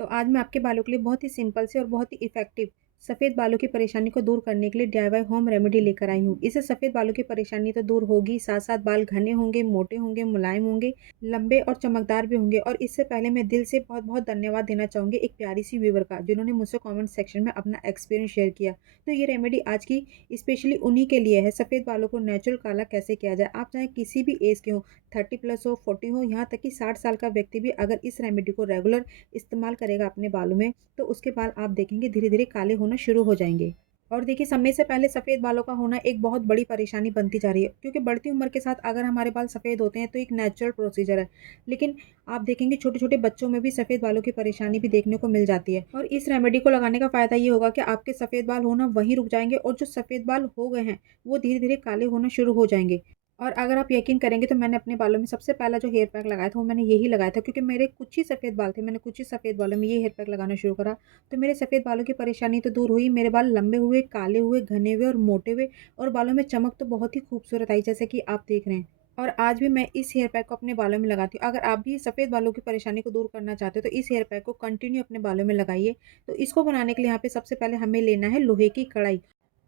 तो आज मैं आपके बालों के लिए बहुत ही सिंपल से और बहुत ही इफ़ेक्टिव सफ़ेद बालों की परेशानी को दूर करने के लिए डीआईवाई होम रेमेडी लेकर आई हूँ। इससे सफ़ेद बालों की परेशानी तो दूर होगी, साथ-साथ बाल घने होंगे, मोटे होंगे, मुलायम होंगे, लंबे और चमकदार भी होंगे। और इससे पहले मैं दिल से बहुत-बहुत धन्यवाद देना चाहूँगी एक प्यारी-सी व्यूअर का, जिन्होंने मुझसे कमेंट सेक्शन में अपना एक्सपीरियंस शेयर किया। तो ये रेमेडी आज की स्पेशली उन्हीं के लिए है, सफ़ेद बालों को नेचुरल काला कैसे किया जाए। आप चाहे किसी भी एज के हों, 30 प्लस हो, 40 हो, यहाँ तक कि 60 साल का व्यक्ति भी अगर इस रेमेडी को रेगुलर इस्तेमाल करेगा अपने बालों में, तो उसके बाल आप देखेंगे धीरे-धीरे काले होना शुरू हो जाएँगे। और देखिए, समय से पहले सफ़ेद बालों का होना एक बहुत बड़ी परेशानी बनती जा रही है, क्योंकि बढ़ती उम्र के साथ अगर हमारे बाल सफ़ेद होते हैं तो एक नेचुरल प्रोसीजर है। लेकिन आप देखेंगे छोटे-छोटे बच्चों में भी सफ़ेद बालों की परेशानी भी देखने को मिल जाती है। और इस रेमेडी को लगाने का फ़ायदा ये होगा कि आपके सफ़ेद बाल होना वहीं रुक जाएँगे और जो सफ़ेद बाल हो गए हैं, वो धीरे-धीरे काले होना शुरू हो जाएँगे। और अगर आप यकीन करेंगे तो मैंने अपने बालों में सबसे पहला जो हेयर पैक लगाया था वो मैंने यही लगाया था, क्योंकि मेरे कुछ ही सफ़ेद बाल थे। मैंने कुछ ही सफ़ेद बालों में ये हेयर पैक लगाना शुरू करा, तो मेरे सफ़ेद बालों की परेशानी तो दूर हुई, मेरे बाल लंबे हुए, काले हुए, घने हुए और मोटे हुए, और बालों में चमक तो बहुत ही खूबसूरत आई, जैसे कि आप देख रहे हैं। और आज भी मैं इस हेयर पैक को अपने बालों में लगाती हूँ। अगर आप भी सफ़ेद बालों की परेशानी को दूर करना चाहते हो तो इस हेयर पैक को कंटिन्यू अपने बालों में लगाइए। तो इसको बनाने के लिए यहाँ पे सबसे पहले हमें लेना है लोहे की कढ़ाई।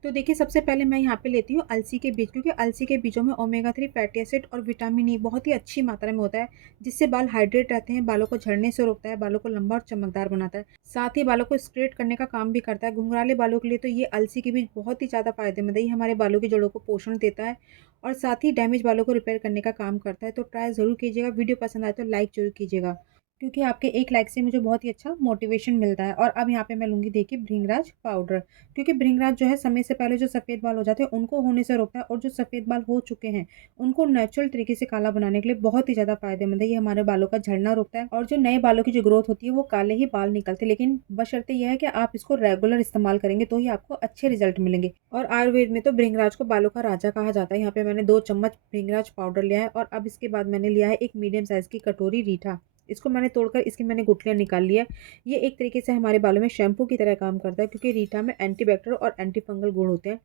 तो देखिए, सबसे पहले मैं यहाँ पे लेती हूँ अलसी के बीज, क्योंकि अलसी के बीजों में ओमेगा 3 फैटी एसिड और विटामिन ई बहुत ही अच्छी मात्रा में होता है, जिससे बाल हाइड्रेट रहते हैं, बालों को झड़ने से रोकता है, बालों को लंबा और चमकदार बनाता है। साथ ही बालों को स्ट्रेट करने का काम भी करता है। घुंघराले बालों के लिए तो ये अलसी के बीज बहुत ही ज़्यादा फायदेमंद है। ये हमारे बालों की जड़ों को पोषण देता है और साथ ही डैमेज बालों को रिपेयर करने का काम करता है। तो ट्राई ज़रूर कीजिएगा। वीडियो पसंद आए तो लाइक ज़रूर कीजिएगा, क्योंकि आपके एक लाइक से मुझे बहुत ही अच्छा मोटिवेशन मिलता है। और अब यहाँ पे मैं लूँगी देखिए भृंगराज पाउडर, क्योंकि भृंगराज जो है समय से पहले जो सफ़ेद बाल हो जाते हैं उनको होने से रोकता है, और जो सफ़ेद बाल हो चुके हैं उनको नेचुरल तरीके से काला बनाने के लिए बहुत ही ज़्यादा फायदेमंद है। ये हमारे बालों का झड़ना रोकता है, और जो नए बालों की जो ग्रोथ होती है वो काले ही बाल निकलते हैं। लेकिन बशर्ते यह है कि आप इसको रेगुलर इस्तेमाल करेंगे तो ही आपको अच्छे रिजल्ट मिलेंगे। और आयुर्वेद में तो भृंगराज को बालों का राजा कहा जाता है। यहाँ पे मैंने 2 चम्मच भृंगराज पाउडर लिया है, और अब इसके बाद मैंने लिया है एक मीडियम साइज़ की कटोरी रीठा। इसको मैंने तोड़कर इसकी मैंने गुठलियाँ निकाल ली है। ये एक तरीके से हमारे बालों में शैम्पू की तरह काम करता है, क्योंकि रीठा में एंटीबैक्टीरियल और एंटी फंगल गुण होते हैं।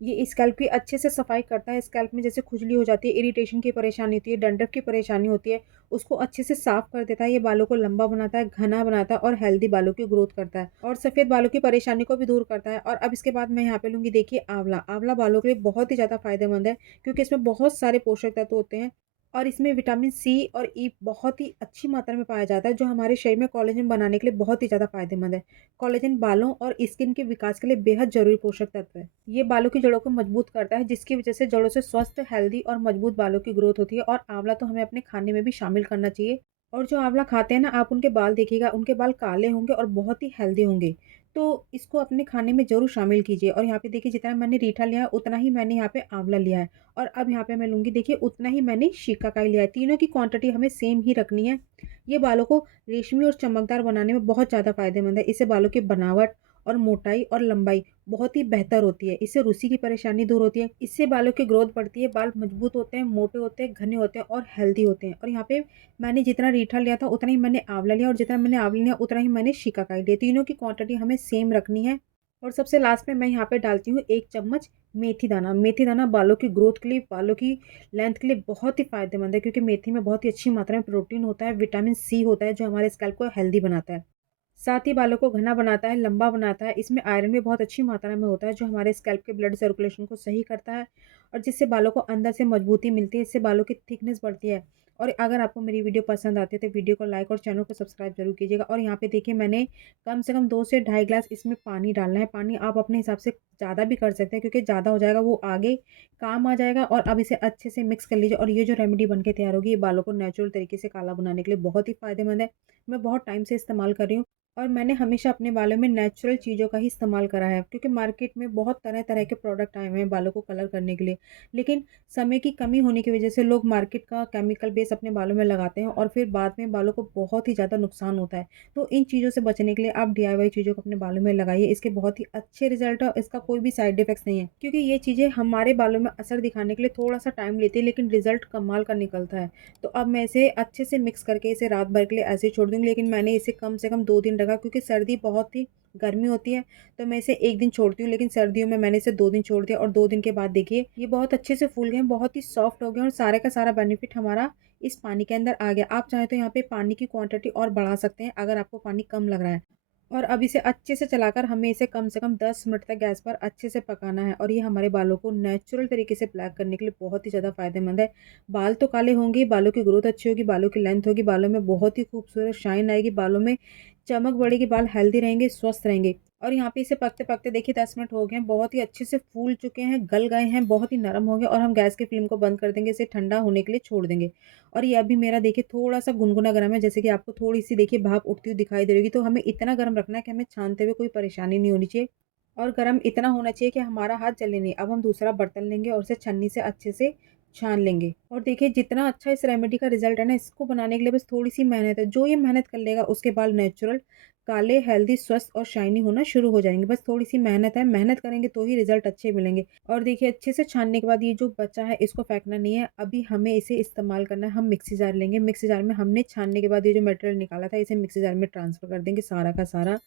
ये स्कैल्प की अच्छे से सफाई करता है। स्कैल्प में जैसे खुजली हो जाती है, इरिटेशन की परेशानी होती है, डंडरफ की परेशानी होती है, उसको अच्छे से साफ कर देता है। ये बालों को लंबा बनाता है, घना बनाता है और हेल्दी बालों की ग्रोथ करता है, और सफ़ेद बालों की परेशानी को भी दूर करता है। और अब इसके बाद मैं यहाँ पे लूँगी देखिए आंवला। आंवला बालों के लिए बहुत ही ज़्यादा फायदेमंद है, क्योंकि इसमें बहुत सारे पोषक तत्व होते हैं, और इसमें विटामिन सी और ई बहुत ही अच्छी मात्रा में पाया जाता है, जो हमारे शरीर में कोलेजन बनाने के लिए बहुत ही ज़्यादा फायदेमंद है। कोलेजन बालों और स्किन के विकास के लिए बेहद ज़रूरी पोषक तत्व है। ये बालों की जड़ों को मजबूत करता है, जिसकी वजह से जड़ों से स्वस्थ, हेल्दी और मजबूत बालों की ग्रोथ होती है। और आंवला तो हमें अपने खाने में भी शामिल करना चाहिए। और जो आंवला खाते हैं ना, आप उनके बाल देखिएगा, उनके बाल काले होंगे और बहुत ही हेल्दी होंगे। तो इसको अपने खाने में ज़रूर शामिल कीजिए। और यहाँ पे देखिए, जितना मैंने रीठा लिया है उतना ही मैंने यहाँ पे आंवला लिया है। और अब यहाँ पे मैं लूँगी देखिए उतना ही मैंने शिकाकाई लिया है। तीनों की क्वांटिटी हमें सेम ही रखनी है। ये बालों को रेशमी और चमकदार बनाने में बहुत ज़्यादा फायदेमंद है। इससे बालों की बनावट और मोटाई और लंबाई बहुत ही बेहतर होती है। इससे रूसी की परेशानी दूर होती है। इससे बालों की ग्रोथ बढ़ती है, बाल मजबूत होते हैं, मोटे होते हैं, घने होते हैं और हेल्दी होते हैं। और यहाँ पे मैंने जितना रीठा लिया था उतना ही मैंने आंवला लिया, और जितना मैंने आंवला लिया उतना ही मैंने शिकाकाई लिया। तीनों की क्वांटिटी हमें सेम रखनी है। और सबसे लास्ट में मैं यहाँ पे डालती हूँ 1 चम्मच मेथी दाना। मेथी दाना बालों की ग्रोथ के लिए, बालों की लेंथ के लिए बहुत ही फ़ायदेमंद है, क्योंकि मेथी में बहुत ही अच्छी मात्रा में प्रोटीन होता है, विटामिन सी होता है, जो हमारे स्कैल्प को हेल्दी बनाता है। साथ ही बालों को घना बनाता है, लंबा बनाता है। इसमें आयरन भी बहुत अच्छी मात्रा में होता है, जो हमारे स्कैल्प के ब्लड सर्कुलेशन को सही करता है, और जिससे बालों को अंदर से मजबूती मिलती है। इससे बालों की थिकनेस बढ़ती है। और अगर आपको मेरी वीडियो पसंद आती है तो वीडियो को लाइक और चैनल को सब्सक्राइब जरूर कीजिएगा। और यहाँ पे देखिए, मैंने कम से कम 2 से ढाई ग्लास इसमें पानी डालना है। पानी आप अपने हिसाब से ज़्यादा भी कर सकते हैं, क्योंकि ज़्यादा हो जाएगा वो आगे काम आ जाएगा। और अब इसे अच्छे से मिक्स कर लीजिए, और ये जो रेमेडी बन के तैयार होगी, ये बालों को नेचुरल तरीके से काला बनाने के लिए बहुत ही फायदेमंद है। मैं बहुत टाइम से इस्तेमाल कर रही हूँ, और मैंने हमेशा अपने बालों में नेचुरल चीज़ों का ही इस्तेमाल करा है, क्योंकि मार्केट में बहुत तरह-तरह के प्रोडक्ट आए हुए हैं बालों को कलर करने के लिए। लेकिन समय की कमी होने की वजह से लोग मार्केट का केमिकल बेस अपने बालों में लगाते हैं, और फिर बाद में बालों को बहुत ही ज़्यादा नुकसान होता है। तो इन चीज़ों से बचने के लिए आप डीआईवाई चीज़ों को अपने बालों में लगाइए। इसके बहुत ही अच्छे रिजल्ट है, इसका कोई भी साइड इफेक्ट्स नहीं है, क्योंकि ये चीज़ें हमारे बालों में असर दिखाने के लिए थोड़ा-सा टाइम लेती है, लेकिन रिजल्ट कमाल का निकलता है। तो अब मैं इसे अच्छे से मिक्स करके इसे रात भर के लिए ऐसे ही छोड़ दूँगी, लेकिन मैंने इसे कम से कम 2 दिन रखा, क्योंकि सर्दी बहुत थी गर्मी होती है तो मैं इसे 1 दिन छोड़ती हूँ, लेकिन सर्दियों में मैंने इसे 2 दिन छोड़ दिया और 2 दिन के बाद देखिए ये बहुत अच्छे से फूल गए हैं, बहुत ही सॉफ्ट हो गए हैं और सारे का सारा बेनिफिट हमारा इस पानी के अंदर आ गया। आप चाहें तो यहाँ पे पानी की क्वांटिटी और बढ़ा सकते हैं अगर आपको पानी कम लग रहा है। और अब इसे अच्छे से चलाकर हमें इसे कम से कम 10 मिनट तक गैस पर अच्छे से पकाना है और ये हमारे बालों को नेचुरल तरीके से ब्लैक करने के लिए बहुत ही ज़्यादा फ़ायदेमंद है। बाल तो काले होंगे ही, बालों की ग्रोथ अच्छी होगी, बालों की लेंथ होगी, बालों में बहुत ही खूबसूरत शाइन आएगी, बालों में चमक बढ़ेगी, बाल हेल्दी रहेंगे, स्वस्थ रहेंगे। और यहाँ पे इसे पकते-पकते देखिए 10 मिनट हो गए हैं, बहुत ही अच्छे से फूल चुके हैं, गल गए हैं, बहुत ही नरम हो गए और हम गैस की फ्लेम को बंद कर देंगे, इसे ठंडा होने के लिए छोड़ देंगे। और ये अभी मेरा देखिए थोड़ा-सा गुनगुना गरम है, जैसे कि आपको थोड़ी-सी देखिए भाप उठती हुई दिखाई दे रही होगी, तो हमें इतना गरम रखना है कि हमें छानते हुए कोई परेशानी नहीं होनी चाहिए और गरम इतना होना चाहिए कि हमारा हाथ जले नहीं। अब हम दूसरा बर्तन लेंगे और उसे छन्नी से अच्छे से छान लेंगे और देखिए जितना अच्छा इस रेमेडी का रिज़ल्ट है ना, इसको बनाने के लिए बस थोड़ी-सी मेहनत है। जो ये मेहनत कर लेगा उसके बाल नेचुरल, काले, हेल्दी, स्वस्थ और शाइनी होना शुरू हो जाएँगे। बस थोड़ी-सी मेहनत है, मेहनत करेंगे तो ही रिज़ल्ट अच्छे मिलेंगे। और देखिए अच्छे से छानने के बाद ये जो बचा है इसको फेंकना नहीं है, अभी हमें इसे इस्तेमाल करना है। हम मिक्सी जार लेंगे, मिक्सी जार में हमने छानने के बाद ये जो मटेरियल निकाला था इसे मिक्सी जार में ट्रांसफ़र कर देंगे सारा का सारा।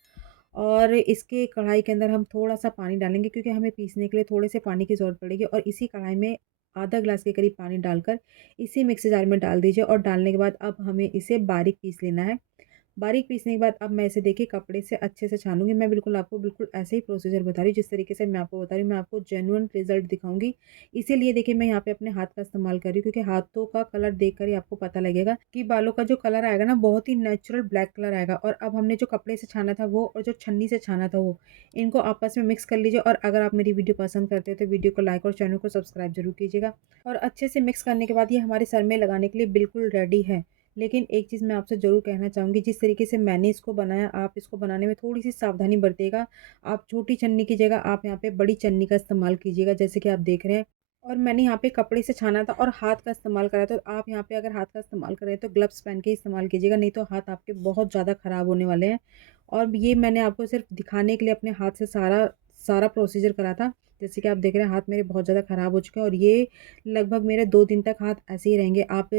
और इसके कढ़ाई के अंदर हम थोड़ा-सा पानी डालेंगे क्योंकि हमें पीसने के लिए थोड़े से पानी की ज़रूरत पड़ेगी और इसी कढ़ाई में आधा ग्लास के करीब पानी डालकर इसी मिक्सी जार में डाल दीजिए और डालने के बाद अब हमें इसे बारीक पीस लेना है। बारीक पीसने के बाद अब मैं इसे देखिए कपड़े से अच्छे से छानूँगी। मैं बिल्कुल आपको बिल्कुल ऐसे ही प्रोसीजर बता रही हूँ जिस तरीके से मैं आपको बता रही हूँ, मैं आपको जेन्युइन रिज़ल्ट दिखाऊँगी। इसीलिए देखिए मैं यहाँ पे अपने हाथ का इस्तेमाल कर रही हूँ क्योंकि हाथों का कलर देखकर ही आपको पता लगेगा कि बालों का जो कलर आएगा ना बहुत ही नेचुरल ब्लैक कलर आएगा। और अब हमने जो कपड़े से छाना था वो और जो छन्नी से छाना था वो, इनको आपस में मिक्स कर लीजिए और अगर आप मेरी वीडियो पसंद करते हो तो वीडियो को लाइक और चैनल को सब्सक्राइब ज़रूर कीजिएगा। और अच्छे से मिक्स करने के बाद ये हमारे सर में लगाने के लिए बिल्कुल रेडी है। लेकिन एक चीज़ मैं आपसे ज़रूर कहना चाहूँगी, जिस तरीके से मैंने इसको बनाया, आप इसको बनाने में थोड़ी-सी सावधानी बरतिएगा। आप छोटी छन्नी की जगह आप यहाँ पे बड़ी छन्नी का इस्तेमाल कीजिएगा, जैसे कि आप देख रहे हैं। और मैंने यहाँ पे कपड़े से छाना था और हाथ का इस्तेमाल करा था, तो आप यहाँ पे अगर हाथ का इस्तेमाल कर रहे हैं, तो ग्लव्स पहन के ही इस्तेमाल कीजिएगा, नहीं तो हाथ आपके बहुत ज़्यादा ख़राब होने वाले हैं। और ये मैंने आपको सिर्फ़ दिखाने के लिए अपने हाथ से सारा सारा प्रोसीजर करा था। जैसे कि आप देख रहे हैं, हाथ मेरे बहुत ज़्यादा ख़राब हो चुके हैं और ये लगभग मेरे 2 दिन तक हाथ ऐसे ही रहेंगे। आप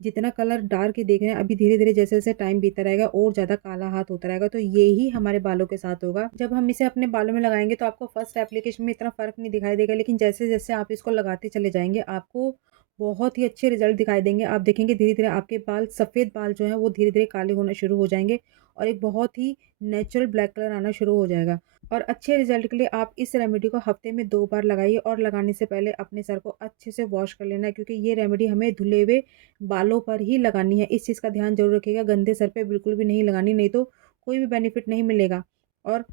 जितना कलर डार्क देख रहे हैं, अभी धीरे-धीरे जैसे-जैसे टाइम बीतता रहेगा और ज़्यादा काला हाथ होता रहेगा, तो यही हमारे बालों के साथ होगा। जब हम इसे अपने बालों में लगाएँगे तो आपको फर्स्ट एप्लीकेशन में इतना फ़र्क नहीं दिखाई देगा, लेकिन जैसे-जैसे आप इसको लगाते चले जाएँगे, आपको बहुत ही अच्छे रिज़ल्ट दिखाई देंगे। आप देखेंगे धीरे-धीरे आपके बाल, सफ़ेद बाल जो हैं, वो धीरे-धीरे काले होना शुरू हो जाएँगे और एक बहुत ही नेचुरल ब्लैक कलर आना शुरू हो जाएगा। और अच्छे रिज़ल्ट के लिए आप इस रेमेडी को हफ़्ते में 2 बार लगाइए और लगाने से पहले अपने सर को अच्छे से वॉश कर लेना है क्योंकि ये रेमेडी हमें धुले हुए बालों पर ही लगानी है। इस चीज़ का ध्यान ज़रूर रखिएगा, गंदे सर पे बिल्कुल भी नहीं लगानी, नहीं तो कोई भी बेनिफिट नहीं मिलेगा। और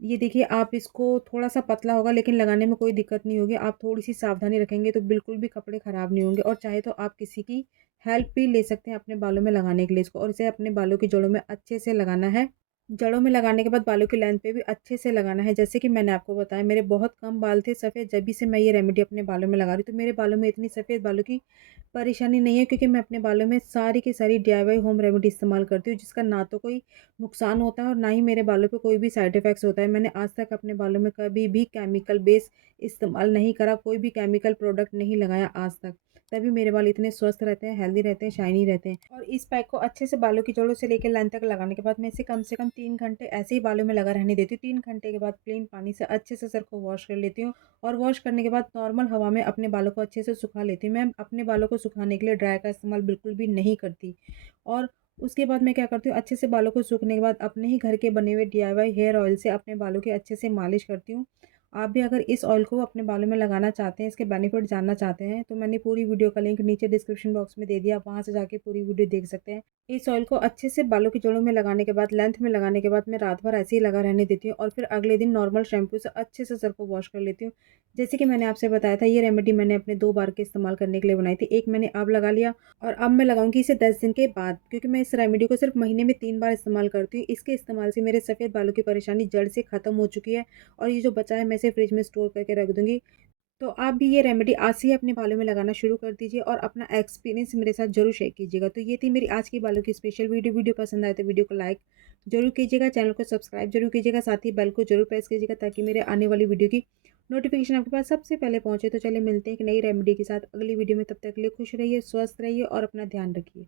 ये देखिए आप इसको थोड़ा-सा पतला होगा लेकिन लगाने में कोई दिक्कत नहीं होगी। आप थोड़ी-सी सावधानी रखेंगे तो बिल्कुल भी कपड़े ख़राब नहीं होंगे और चाहे तो आप किसी की हेल्प भी ले सकते हैं अपने बालों में लगाने के लिए इसको और इसे अपने बालों की जड़ों में अच्छे से लगाना है। जड़ों में लगाने के बाद बालों की लेंथ पे भी अच्छे से लगाना है। जैसे कि मैंने आपको बताया मेरे बहुत कम बाल थे सफ़ेद, जभी से मैं ये रेमेडी अपने बालों में लगा रही हूँ, तो मेरे बालों में इतनी सफ़ेद बालों की परेशानी नहीं है क्योंकि मैं अपने बालों में सारी की सारी डीआईवाई होम रेमेडी इस्तेमाल करती हूँ जिसका ना तो कोई नुकसान होता है और ना ही मेरे बालों पे कोई भी साइड इफ़ेक्ट्स होता है। मैंने आज तक अपने बालों में कभी भी केमिकल बेस इस्तेमाल नहीं करा, कोई भी केमिकल प्रोडक्ट नहीं लगाया आज तक। तभी मेरे बाल इतने स्वस्थ रहते हैं, हेल्दी रहते हैं, शाइनी रहते हैं। और इस पैक को अच्छे से बालों की जड़ों से लेकर लाइन तक लगाने के बाद मैं इसे कम से कम 3 घंटे ऐसे ही बालों में लगा रहने देती हूँ। 3 घंटे के बाद प्लेन पानी से अच्छे से सर को वॉश कर लेती हूँ और वॉश करने के बाद नॉर्मल हवा में अपने बालों को अच्छे से सुखा लेती हूँ। मैं अपने बालों को सुखाने के लिए ड्रायर का इस्तेमाल बिल्कुल भी नहीं करती। और उसके बाद मैं क्या करती हूँ, अच्छे से बालों को सूखने के बाद अपने ही घर के बने हुए डीआईवाई हेयर ऑयल से अपने बालों की अच्छे से मालिश करती हूँ। आप भी अगर इस ऑयल को अपने बालों में लगाना चाहते हैं, इसके बेनिफिट जानना चाहते हैं, तो मैंने पूरी वीडियो का लिंक नीचे डिस्क्रिप्शन बॉक्स में दे दिया, आप वहाँ से जाके पूरी वीडियो देख सकते हैं। इस ऑयल को अच्छे से बालों की जड़ों में लगाने के बाद, लेंथ में लगाने के बाद मैं रात भर ऐसे ही लगा रहने देती हूँ और फिर अगले दिन नॉर्मल शैम्पू से अच्छे से सर को वॉश कर लेती हूँ। जैसे कि मैंने आपसे बताया था, ये रेमेडी मैंने अपने 2 बार के इस्तेमाल करने के लिए बनाई थी। एक मैंने अब लगा लिया और अब मैं लगाऊंगी इसे 10 दिन के बाद क्योंकि मैं इस रेमेडी को सिर्फ महीने में 3 बार इस्तेमाल करती हूँ। इसके इस्तेमाल से मेरे सफ़ेद बालों की परेशानी जड़ से ख़त्म हो चुकी है और ये जो बचा है मैं इसे फ्रिज में स्टोर करके रख दूँगी। तो आप भी ये रेमेडी आज से ही अपने बालों में लगाना शुरू कर दीजिए और अपना एक्सपीरियंस मेरे साथ ज़रूर शेयर कीजिएगा। तो ये थी मेरी आज की बालों की स्पेशल वीडियो। वीडियो पसंद आए तो वीडियो को लाइक ज़रूर कीजिएगा, चैनल को सब्सक्राइब ज़रूर कीजिएगा, साथ ही बेल को ज़रूर प्रेस कीजिएगा ताकि मेरे आने वाली वीडियो की नोटिफिकेशन आपके पास सबसे पहले पहुँचे। तो चलिए मिलते हैं एक नई रेमेडी के साथ अगली वीडियो में, तब तक के लिए खुश रहिए, स्वस्थ रहिए और अपना ध्यान रखिए।